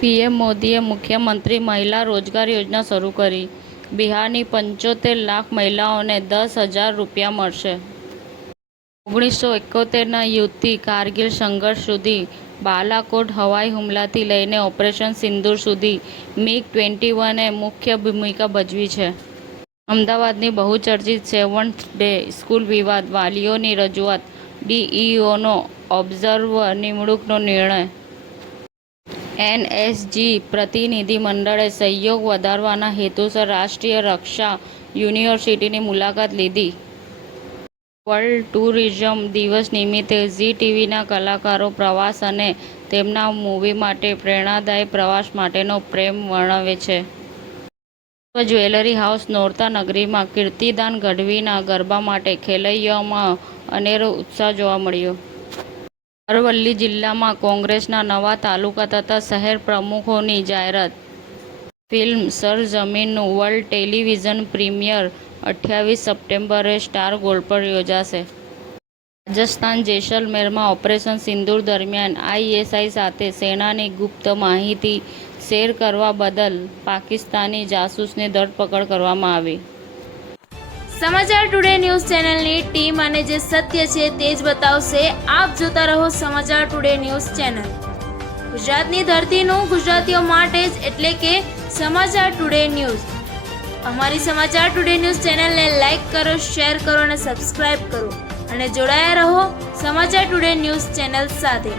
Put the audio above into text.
PM મોદીએ મુખ્યમંત્રી મહિલા રોજગાર યોજના શરૂ કરી. બિહારની 75 લાખ મહિલાઓને 10,000 રૂપિયા મળશે. 1971ના યુદ્ધથી કારગિલ સંઘર્ષ સુધી, બાલાકોટ હવાઈ હુમલાથી લઈને ઓપરેશન સિંદૂર સુધી MiG-21એ મુખ્ય ભૂમિકા ભજવી છે. અમદાવાદની બહુચર્ચિત સેવન્થ ડે સ્કૂલ વિવાદ, વાલીઓની રજૂઆત, ડીઈઓનો ઓબ્ઝર્વર નિમણૂકનો નિર્ણય. એનએસજી પ્રતિનિધિમંડળે સહયોગ વધારવાના હેતુસર રાષ્ટ્રીય રક્ષા યુનિવર્સિટીની મુલાકાત લીધી. વર્લ્ડ ટૂરિઝમ દિવસ નિમિત્તે ઝી ટીવીના કલાકારો પ્રવાસ અને તેમના મૂવી માટે પ્રેરણાદાયી પ્રવાસ માટેનો પ્રેમ વર્ણવે છે. વિશ્વ જ્વેલરી હાઉસ નોરતા નગરીમાં કીર્તિદાન ગઢવીના ગરબા માટે ખેલૈયાઓમાં અનેરો ઉત્સાહ જોવા મળ્યો. અરવલ્લી જિલ્લામાં કોંગ્રેસના નવા તાલુકા તથા શહેર પ્રમુખોની જાહેરાત. ફિલ્મ સરજમીનનું વર્લ્ડ ટેલિવિઝન પ્રીમિયર 28 સપ્ટેમ્બરે સ્ટાર ગોલ્ડ પર યોજાશે. રાજસ્થાન જેસલમેરમાં ઓપરેશન સિંદૂર દરમિયાન આઈએસઆઈ સાથે સેનાની ગુપ્ત માહિતી શેર કરવા બદલ પાકિસ્તાની જાસૂસની ધરપકડ કરવામાં આવી. સમાચાર ટુડે ન્યૂઝ ચેનલની ટીમ અને જે સત્ય છે તે જ બતાવશે. આપ જોતા રહો સમાચાર ટુડે ન્યૂઝ ચેનલ. ગુજરાતની ધરતીનું ગુજરાતીઓ માટે જ, એટલે કે સમાચાર ટુડે ન્યૂઝ. અમારી સમાચાર ટુડે ન્યૂઝ ચેનલને લાઈક કરો, શેર કરો અને સબસ્ક્રાઇબ કરો અને જોડાયા રહો સમાચાર ટુડે ન્યૂઝ ચેનલ સાથે.